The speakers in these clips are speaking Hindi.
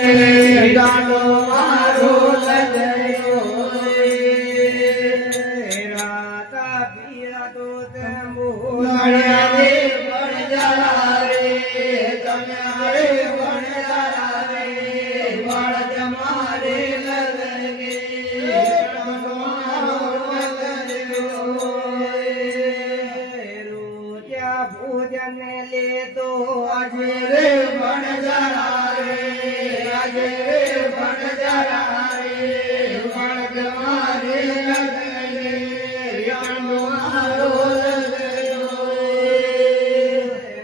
डालो मारो लजयो राता पीरा तो तंबू लड़या रे बन जरा रे तुम्हारे बन जरा रे बड़ जमारे लगे डालो मारो लजयो रोजा भोजन ले तो आज रे बन जरा रे बन जरा रे बड़ जमारे लगे डालो मारो लजयो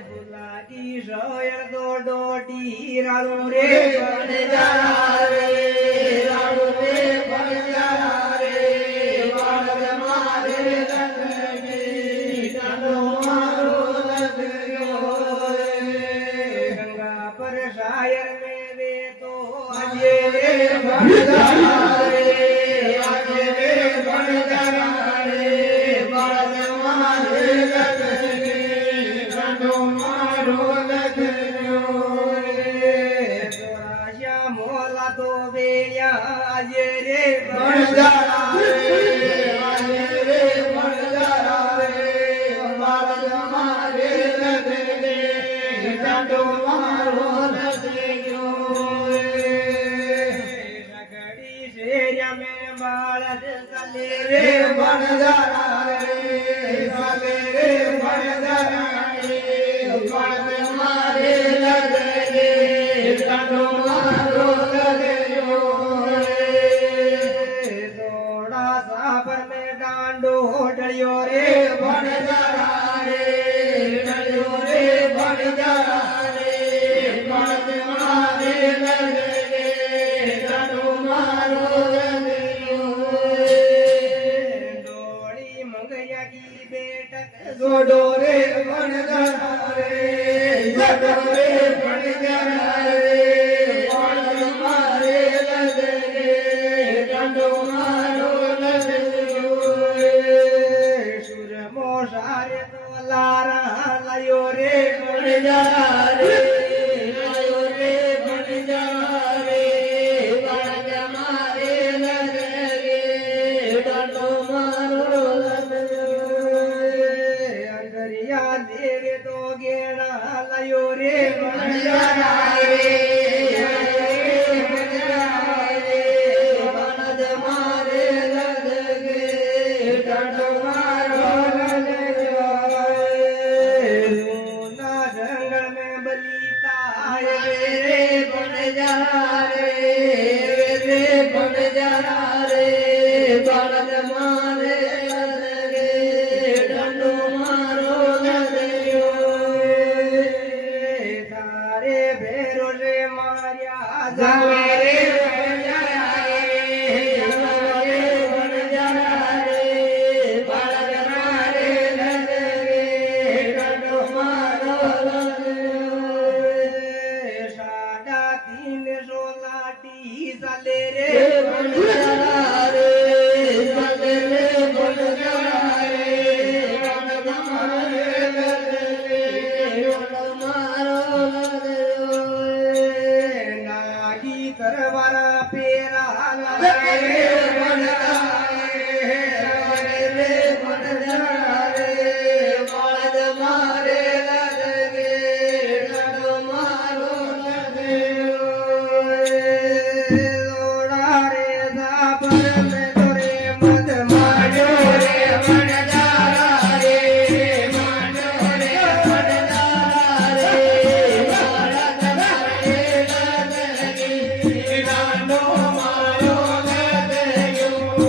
बुलागी शोयर दो डोडी राणू रे बन जरा रे राणू रे बन जरा रे बड़ जमारे लगे डालो मारो लजयो गंगा पर शायर में वे तो अजे रे बन जरा रे अजे रे बन जरा रे बड़ जमारे लगे डालो मारो लजयो तोरा मोला तो बेया अजे रे बन जरा रे अजे रे बन जरा रे बड़ जमारे लगे डालो मारो लजयो सगड़ी शेरिया में बालद सले रे बन जरा रे सले रे बन जरा रे बड़ जमारे लगे डालो मारो लजयो थोड़ा साबर में डांडो डलियो रे बन जरा रे डलियो रे बन जरा रे बड़ जमारे लगे डालो मारो लजयो डोली मंगैया की बेटक जोडो रे बन जरा रे जोडो रे बन जरा रे बड़ जमारे लगे डालो मारो लजयो सुर मोसारे तो लारा लायो रे बन जरा रे लायो रे बन जरा रे बड़ जमारे लगे डालो मारो लजयो अंदरिया देवे तो गेड़ा लायो रे बन जरा रे बन जरा रे बड़ जमारे लगे डालो मारो लजयो ना जंगल में बलीता रे बन जरा रे बन जरा रे बड़ जमारे लगे डालो मारो लजयो तारे भेरो रे मारिया जावे रे बन जरा रे बन जरा रे बड़ जमारे लगे डालो मारो लजयो साढ़ा 300 लाठी सले रे बन जरा रे सले रे बन जरा रे बड़ जमारे लगे डालो मारो लजयो नागी तरवारा पेरा लगे रे बन जरा रे बन जरा रे बड़ जमारे लगे डालो मारो लजयो लोड़ा रे साबर में तोरे मत मारो रे बन जरा रे मारो रे बन जरा रे बड़ जमारे लगे डालो मारो लजयो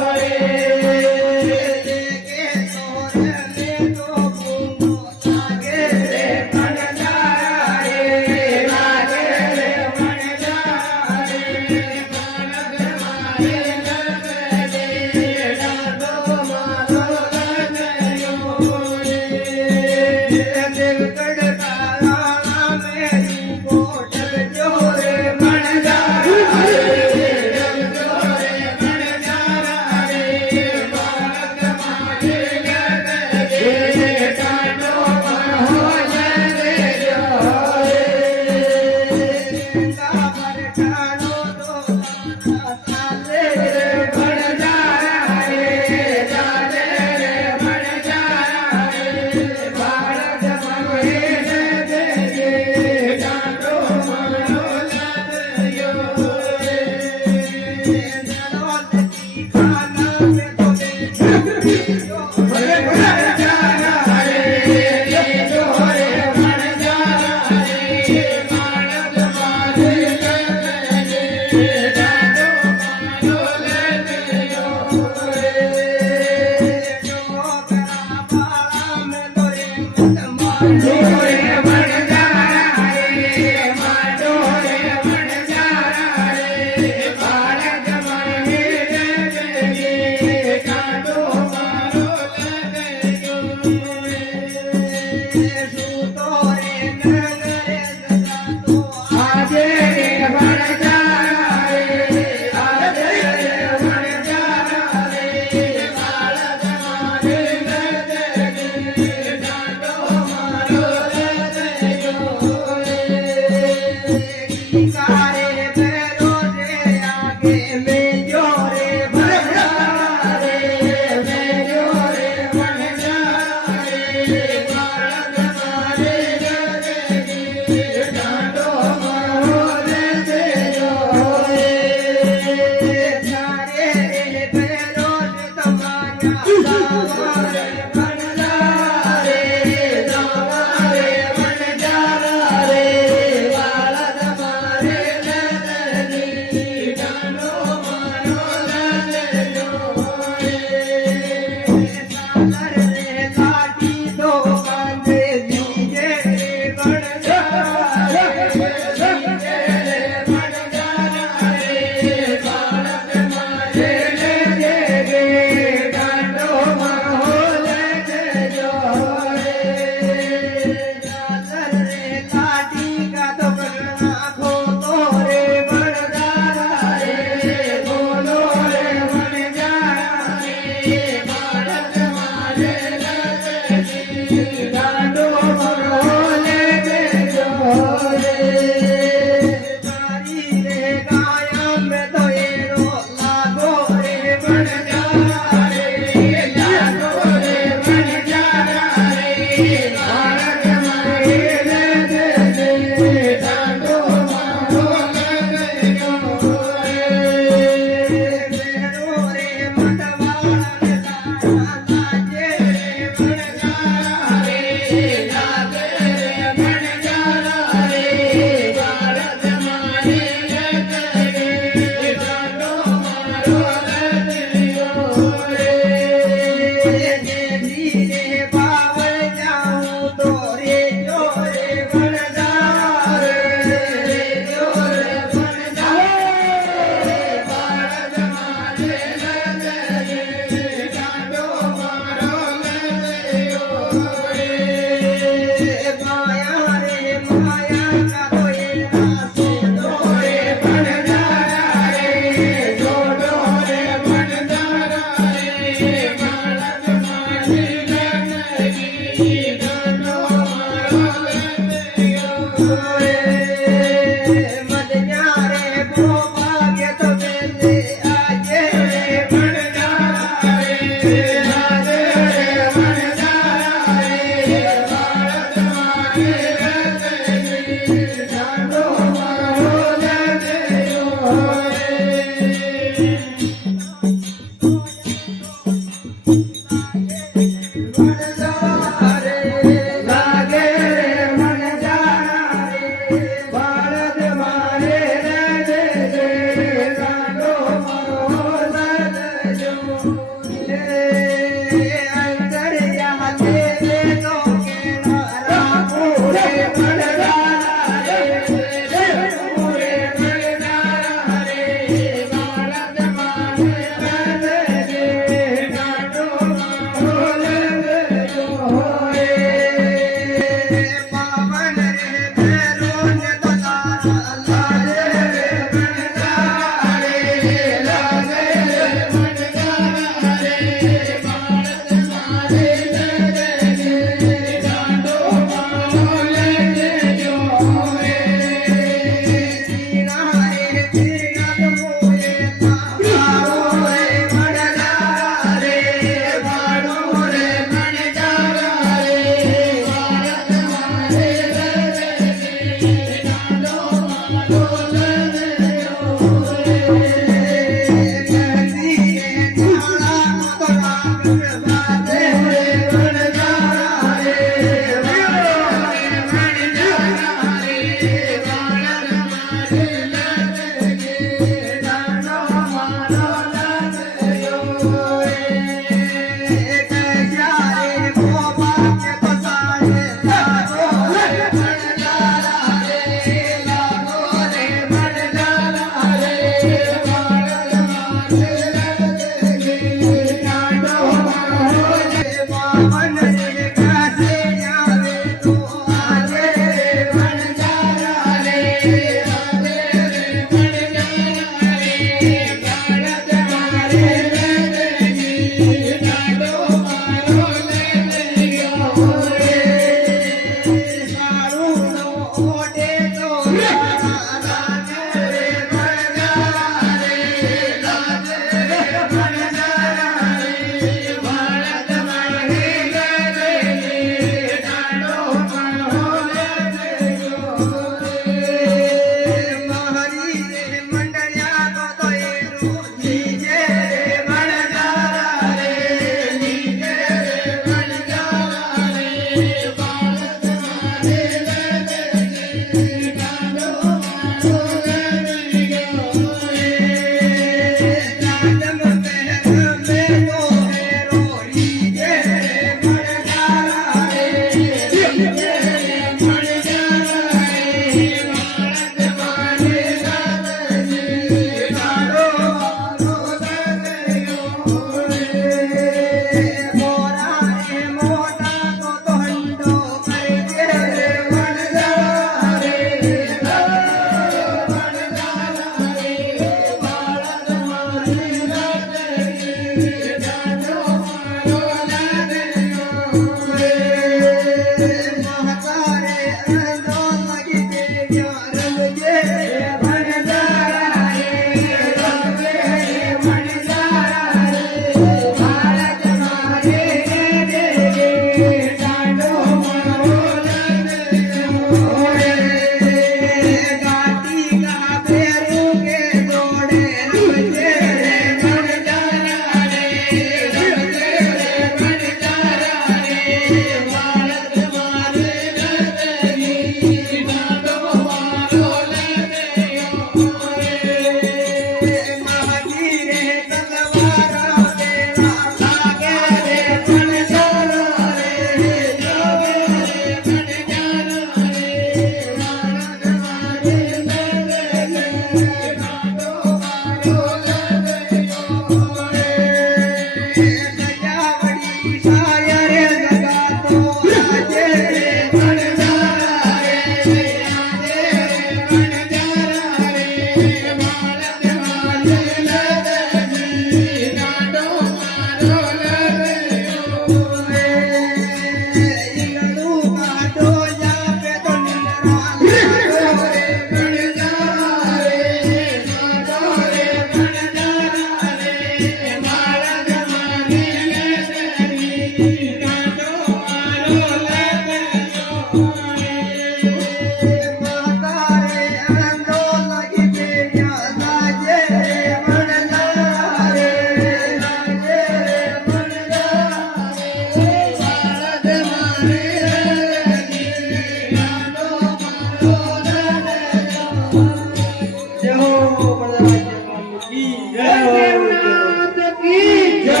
ભગવાન કી જય. દેવનાથ કી જય.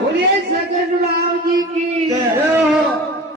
બોલે સગનવા